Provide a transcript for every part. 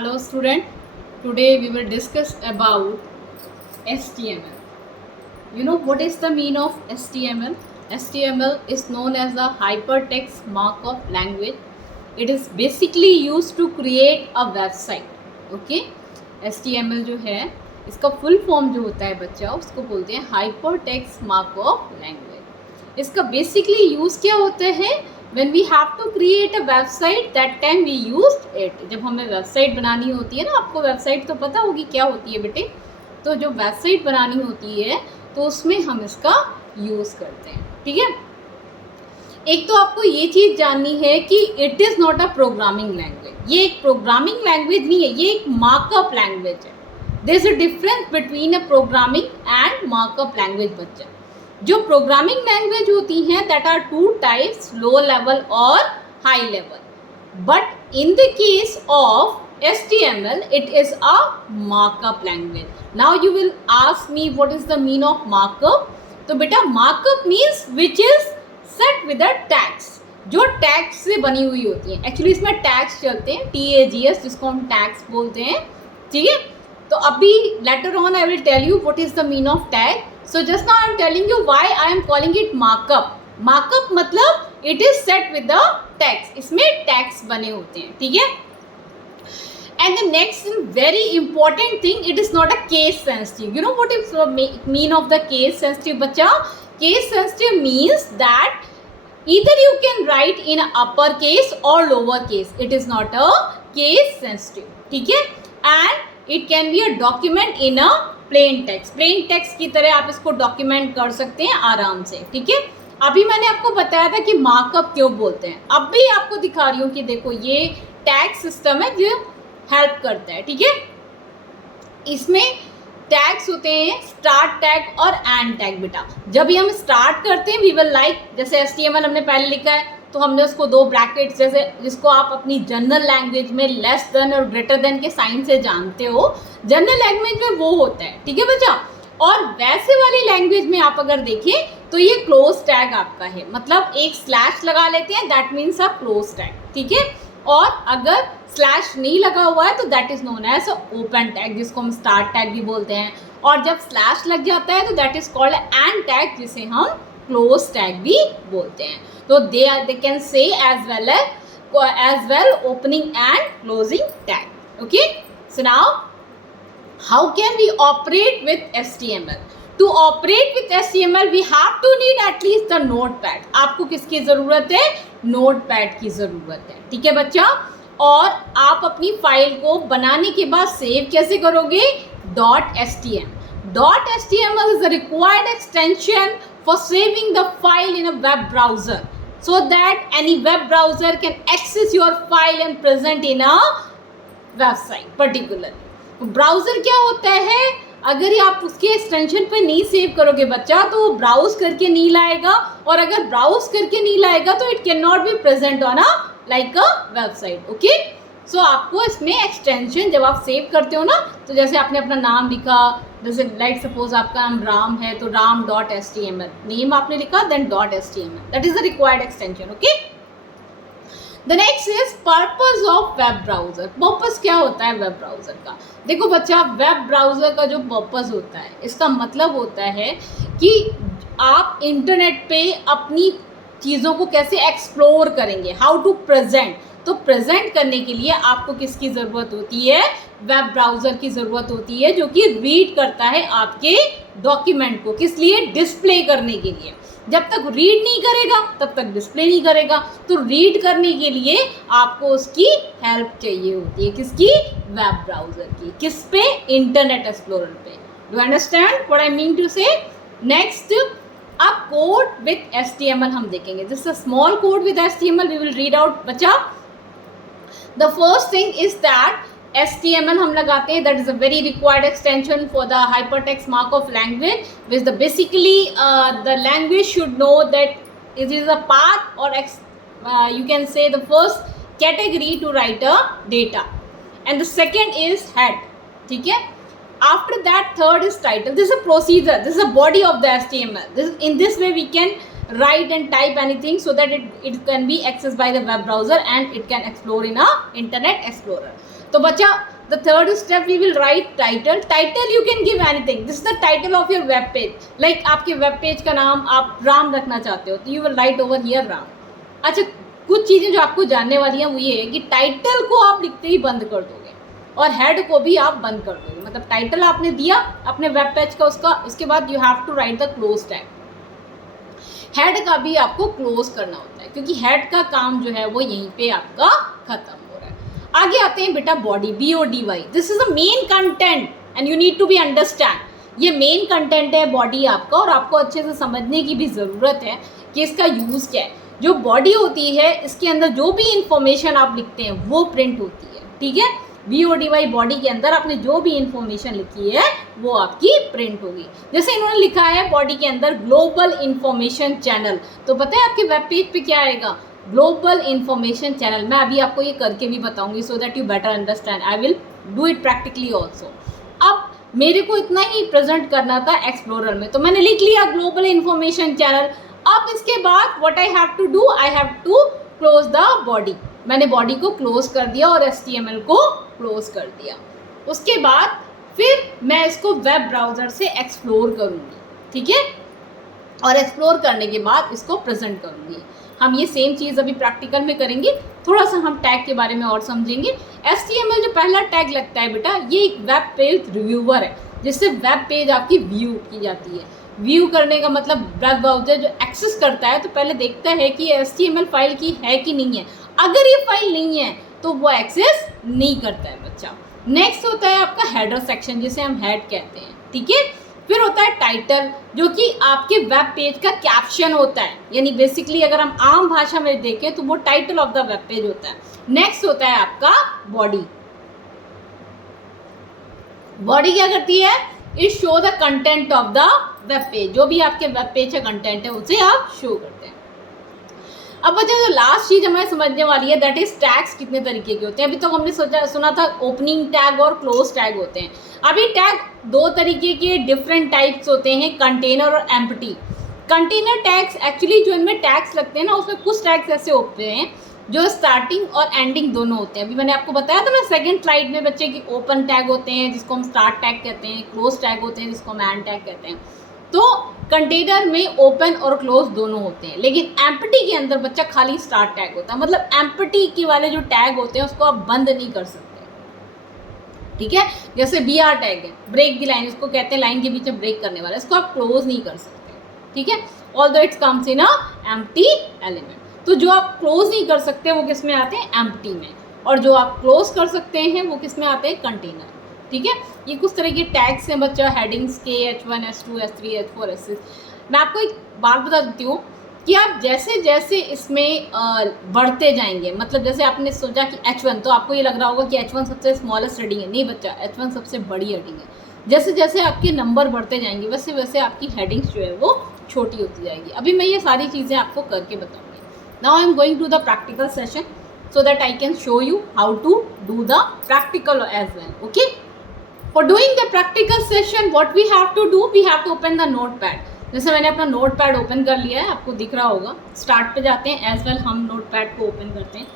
Hello student, today we will discuss about HTML. You know what is the meaning of HTML? HTML is known as a hypertext markup language. It is basically used to create a website. Okay? HTML जो है इसका full form जो होता है बच्चा उसको बोलते हैं हाइपरटेक्स्ट मार्कअप लैंग्वेज. इसका बेसिकली यूज़ क्या होता है? when we have to create a website that time we used it. जब हमें वेबसाइट बनानी होती है ना, आपको वेबसाइट तो पता होगी क्या होती है बेटे. तो जो वेबसाइट बनानी होती है तो उसमें हम इसका यूज़ करते हैं. ठीक है. एक तो आपको ये चीज़ जाननी है कि it is not a programming language. ये एक प्रोग्रामिंग लैंग्वेज नहीं है, ये एक मार्कअप लैंग्वेज है. There is a difference between a programming and markup language बच्चा. जो प्रोग्रामिंग लैंग्वेज होती हैं that are two types, low level और high level. But in the case of HTML it is a markup language. Now you will ask me what is the meaning of markup. तो बेटा markup means which is set with the tags. जो tags से बनी हुई होती हैं. Actually इसमें tags चलते हैं, TAGS जिसको हम टैग्स बोलते हैं. ठीक है. तो अभी later on I will tell you what is the meaning of tag. So just now I am telling you why I am calling it markup. Markup मतलब it is set with the tags. इसमें tags बने होते हैं. ठीक है. And the next very important thing, it is not a case sensitive. You know what is the mean of the case sensitive बच्चा? Case sensitive means that either you can write in uppercase or lowercase. It is not a case sensitive. ठीक है. And it can be a document in a plain text की तरह आप इसको document कर सकते हैं आराम से. ठीक है. अभी मैंने आपको बताया था कि मार्कअप क्यों बोलते हैं. अब भी आपको दिखा रही हूँ कि देखो ये टैग सिस्टम है जो हेल्प करता है. ठीक है. इसमें टैग्स होते हैं स्टार्ट टैग और एंड टैग. बेटा जब भी हम स्टार्ट करते हैं वी विल लाइक, जैसे HTML हमने पहले लिखा है तो हमने उसको दो ब्रैकेट्स जैसे जिसको आप अपनी जनरल लैंग्वेज में लेस देन और ग्रेटर देन के साइन से जानते हो, जनरल लैंग्वेज में वो होता है. ठीक है बच्चा. और वैसे वाली लैंग्वेज में आप अगर देखें तो ये क्लोज टैग आपका है, मतलब एक स्लैश लगा लेते हैं that means a close tag. ठीक है. और अगर स्लैश नहीं लगा हुआ है तो that is known as open tag जिसको हम स्टार्ट टैग भी बोलते हैं. और जब स्लैश लग जाता है तो that is called and tag जिसे हम क्लोज टैग भी बोलते हैं. तो they can say as well opening and closing tag. Okay. So now how can we operate with HTML? To operate with HTML we have to need at least the notepad. आपको किसकी ज़रूरत है? Notepad की ज़रूरत है. ठीक है बच्चा. और आप अपनी फाइल को बनाने के बाद सेव कैसे करोगे? .html. .html is a required extension for saving the file in a web browser so that any web browser can access your file and present in a website particularly. Browser क्या होता है? अगर आप उसके extension पर नहीं save करोगे बच्चा तो वो ब्राउज करके नहीं लाएगा, और अगर ब्राउज करके नहीं लाएगा तो it can not be present on a like a website. Okay. So आपको इसमें एक्सटेंशन जब आप सेव करते हो ना, तो जैसे आपने अपना नाम लिखा, जैसे लाइक सपोज आपका नाम राम है तो ram.html नेम आपने लिखा, then .html that is the required extension. Okay. The next is purpose of web browser. Purpose क्या होता है वेब ब्राउजर का? देखो बच्चा, वेब ब्राउजर का जो पर्पस होता है इसका मतलब होता है कि आप इंटरनेट पे अपनी चीज़ों को कैसे एक्सप्लोर करेंगे, हाउ टू प्रेजेंट. तो प्रेजेंट करने के लिए आपको किसकी ज़रूरत होती है? वेब ब्राउज़र की ज़रूरत होती है जो कि रीड करता है आपके डॉक्यूमेंट को. किस लिए? डिस्प्ले करने के लिए. जब तक रीड नहीं करेगा तब तक डिस्प्ले नहीं करेगा. तो रीड करने के लिए आपको उसकी हेल्प चाहिए होती है. किसकी? वेब ब्राउज़र की. किस पे? इंटरनेट एक्सप्लोरर पे. Do understand what I mean to say? Next, अब कोड विथ HTML हम देखेंगे. This a small code with HTML we will read out बच्चा. The first thing is that HTML हम लगाते हैं, that is a very required extension for the hypertext markup language, which the basically the language should know that it is a path or you can say the first category to write a data, and the second is head. ठीक है. After that third is title. This is a procedure, this is a body of the HTML. In this way we can write and type anything so that it can be accessed by the web browser and it can explore in a internet explorer. तो बच्चा the third step we will write title. Title you can give anything. This is the title of your web page. Like आपके web page का नाम आप राम रखना चाहते हो तो you will write over here Ram. अच्छा, कुछ चीज़ें जो आपको जानने वाली हैं वो ये है कि टाइटल को आप लिखते ही बंद कर दोगे और हेड को भी आप बंद कर दोगे. मतलब टाइटल आपने दिया अपने वेब पेज का उसका, उसके बाद you have to write the close tag. Head का भी आपको क्लोज करना होता है क्योंकि हेड का काम जो है वो यहीं पे आपका खत्म हो रहा है. आगे आते हैं बेटा body, BODY. This is the main content and you need to be understand. ये मेन कंटेंट है बॉडी आपका और आपको अच्छे से समझने की भी ज़रूरत है कि इसका यूज़ क्या है. जो बॉडी होती है इसके अंदर जो भी इंफॉर्मेशन आप लिखते हैं वो प्रिंट होती है. ठीक है, BODY बॉडी के अंदर आपने जो भी इंफॉर्मेशन लिखी है वो आपकी प्रिंट होगी. जैसे इन्होंने लिखा है बॉडी के अंदर ग्लोबल इंफॉर्मेशन चैनल, तो पता है आपके वेब पेज पे क्या आएगा, ग्लोबल इंफॉर्मेशन चैनल. मैं अभी आपको ये करके भी बताऊंगी so that you better understand. I will do it practically also. अब मेरे को इतना ही प्रेजेंट करना था एक्सप्लोरर में, तो मैंने लिख लिया ग्लोबल इंफॉर्मेशन चैनल. अब इसके बाद what I have to do, I have to close the body. मैंने बॉडी को क्लोज कर दिया और HTML को क्लोज कर दिया. उसके बाद फिर मैं इसको वेब ब्राउज़र से एक्सप्लोर करूँगी. ठीक है, और एक्सप्लोर करने के बाद इसको प्रेजेंट करूँगी. हम ये सेम चीज़ अभी प्रैक्टिकल में करेंगे. थोड़ा सा हम टैग के बारे में और समझेंगे. HTML जो पहला टैग लगता है बेटा, ये एक वेब पेज रिव्यूअर है जिससे वेब पेज आपकी व्यू की जाती है. व्यू करने का मतलब वेब ब्राउज़र जो एक्सेस करता है तो पहले देखता है कि HTML फाइल की है कि नहीं है. अगर ये फाइल नहीं है तो वो एक्सेस नहीं करता है बच्चा. नेक्स्ट होता है आपका हेडर सेक्शन जिसे हम हेड कहते हैं. ठीक है, फिर होता है टाइटल जो कि आपके वेब पेज का कैप्शन होता है. यानी बेसिकली अगर हम आम भाषा में देखें तो वो title of the web page होता है. नेक्स्ट होता है आपका बॉडी. बॉडी क्या करती है, it show the content of the web page. जो भी आपके वेब पेज का कंटेंट है उसे आप शो करते हैं. अब बच्चा जो लास्ट चीज़ हमें समझने वाली है दैट इज टैग्स कितने तरीके के होते हैं. अभी तो हमने सुना था ओपनिंग टैग और क्लोज टैग होते हैं. अभी टैग दो तरीके के डिफरेंट टाइप्स होते हैं, कंटेनर और एम्प्टी. कंटेनर टैग्स एक्चुअली जो इनमें टैग्स लगते हैं ना उसमें कुछ टैग्स ऐसे होते हैं जो स्टार्टिंग और एंडिंग दोनों होते हैं. अभी मैंने आपको बताया था ना सेकंड स्लाइड में बच्चे की ओपन टैग होते हैं जिसको हम स्टार्ट टैग कहते हैं, क्लोज टैग होते हैं जिसको हम एंड टैग कहते हैं. तो कंटेनर में ओपन और क्लोज दोनों होते हैं, लेकिन एम्प्टी के अंदर बच्चा खाली स्टार्ट टैग होता है. मतलब एम्प्टी के वाले जो टैग होते हैं उसको आप बंद नहीं कर सकते. ठीक है, जैसे BR टैग है, ब्रेक द लाइन, इसको कहते हैं लाइन के बीच में ब्रेक करने वाला, इसको आप क्लोज नहीं कर सकते. ठीक है, although it's comes in a empty element. तो जो आप क्लोज नहीं कर सकते वो किस में आते हैं, एम्प्टी में, और जो आप क्लोज कर सकते हैं वो किस में आते हैं, कंटेनर. ठीक है, ये कुछ तरह के टैग्स हैं बच्चा, हेडिंग्स के, H1, H2, H3, H4, H6. मैं आपको एक बात बता देती हूँ कि आप जैसे जैसे इसमें बढ़ते जाएंगे, मतलब जैसे आपने सोचा कि H1, तो आपको ये लग रहा होगा कि H1 सबसे स्मॉलेस्ट हेडिंग है. नहीं बच्चा, H1 सबसे बड़ी हेडिंग है. जैसे जैसे आपके नंबर बढ़ते जाएंगे वैसे वैसे आपकी हेडिंग्स जो है वो छोटी होती जाएगी. अभी मैं ये सारी चीज़ें आपको करके बताऊँगी. Now I am going to the practical session so that I can show you how to do the practical as well. Okay, for doing the practical session what we have to do, we have to open the notepad. जैसे मैंने अपना notepad open कर लिया है, आपको दिख रहा होगा. स्टार्ट पे जाते हैं, एज वेल हम नोटपैड को ओपन करते हैं.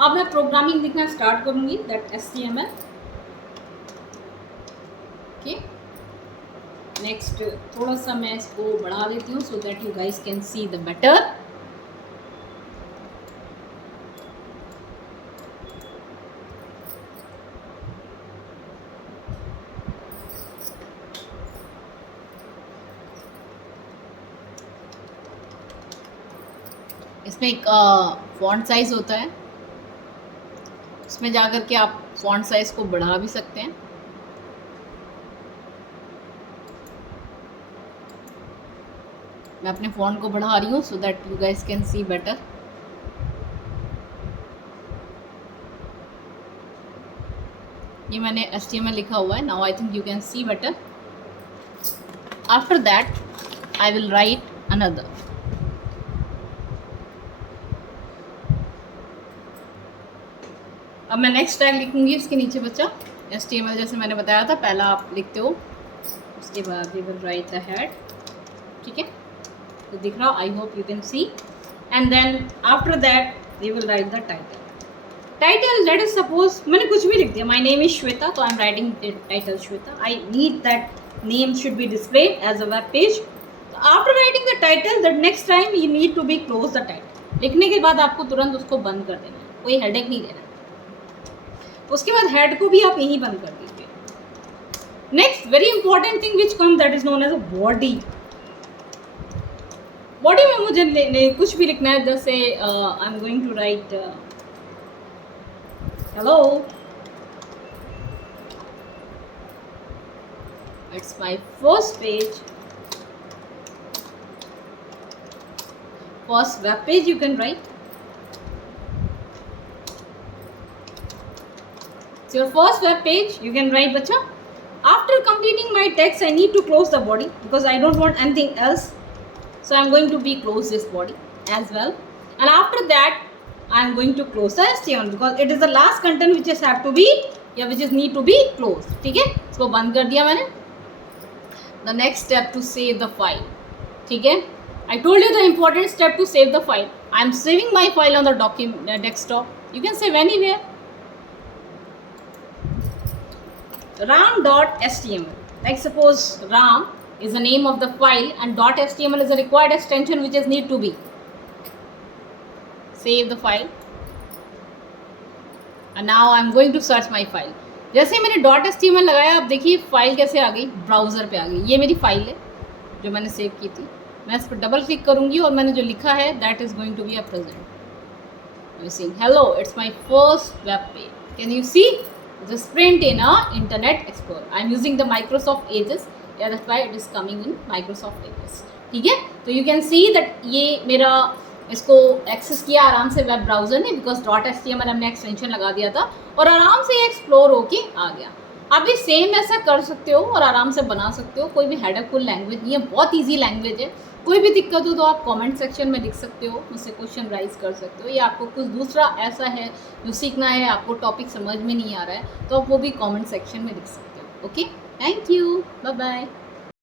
अब मैं प्रोग्रामिंग लिखना स्टार्ट करूँगी, दैट HTML. ओके, नेक्स्ट थोड़ा सा मैं इसको बढ़ा देती हूँ so that you guys can see the better. इसमें एक फॉन्ट साइज़ होता है, उसमें जाकर के आप फॉन्ट साइज़ को बढ़ा भी सकते हैं. मैं अपने फॉन्ट को बढ़ा रही हूँ so that you guys can see better. ये मैंने HTML लिखा हुआ है. Now I think you can C better. After that I will write another. अब मैं नेक्स्ट टैग लिखूंगी इसके नीचे बच्चा. HTML जैसे मैंने बताया था पहला आप लिखते हो, उसके बाद we will write the head. ठीक है, तो दिख रहा, I hope you can see. And then after that we will write the title. Title, let us suppose मैंने कुछ भी लिख दिया, माय नेम इज श्वेता, तो I am writing title Shweta. I need that name should be display as a web page. After writing the title, the next time you need to be close the title. लिखने के बाद आपको तुरंत उसको बंद कर देना है, कोई हेडेक नहीं लेना. उसके बाद हेड को भी आप यहीं बंद कर दीजिए. Next very important thing which come, that is known as a body. Body में मुझे कुछ भी लिखना है, जैसे I am going to write hello, it's my first page, first web page you can write. It's your first web page, you can write bacha. After completing my text, I need to close the body because I don't want anything else. So I'm going to be close this body as well. And after that, I'm going to close the HTML because it is the last content which is have to be, या which is need to be closed. ठीक है, इसको बंद कर दिया मैंने. The next step to save the file. ठीक है, I told you the important step to save the file. I'm saving my file on the desktop. You can save anywhere. ram.html. Like suppose ram is the name of the file and .html is a required extension which is need to be. Save the file. And now I'm going to search my file. जैसे मैंने .html लगाया, आप देखिए file कैसे आ गई, browser पे आ गई. ये मेरी फाइल है जो मैंने सेव की थी. मैं इस पर डबल क्लिक करूँगी और मैंने जो लिखा है that is going to be a present. You see hello, it's my first web page. Can you see just print in a internet explorer. I am using the Microsoft Edge. Yeah, that's why it is coming in Microsoft Edge. ठीक है, तो you can see that ये मेरा इसको access किया आराम से web browser ने, बिकॉज .html हमने एक्सटेंशन लगा दिया था और आराम से ये एक्सप्लोर होके आ गया. आप भी सेम ऐसा कर सकते हो और आराम से बना सकते हो. कोई भी हेडेकफुल लैंग्वेज नहीं है, बहुत ईजी लैंग्वेज है. कोई भी दिक्कत हो तो आप कमेंट सेक्शन में लिख सकते हो, मुझसे क्वेश्चन राइज कर सकते हो, या आपको कुछ दूसरा ऐसा है जो सीखना है, आपको टॉपिक समझ में नहीं आ रहा है, तो आप वो भी कमेंट सेक्शन में लिख सकते हो. Okay, thank you, bye bye.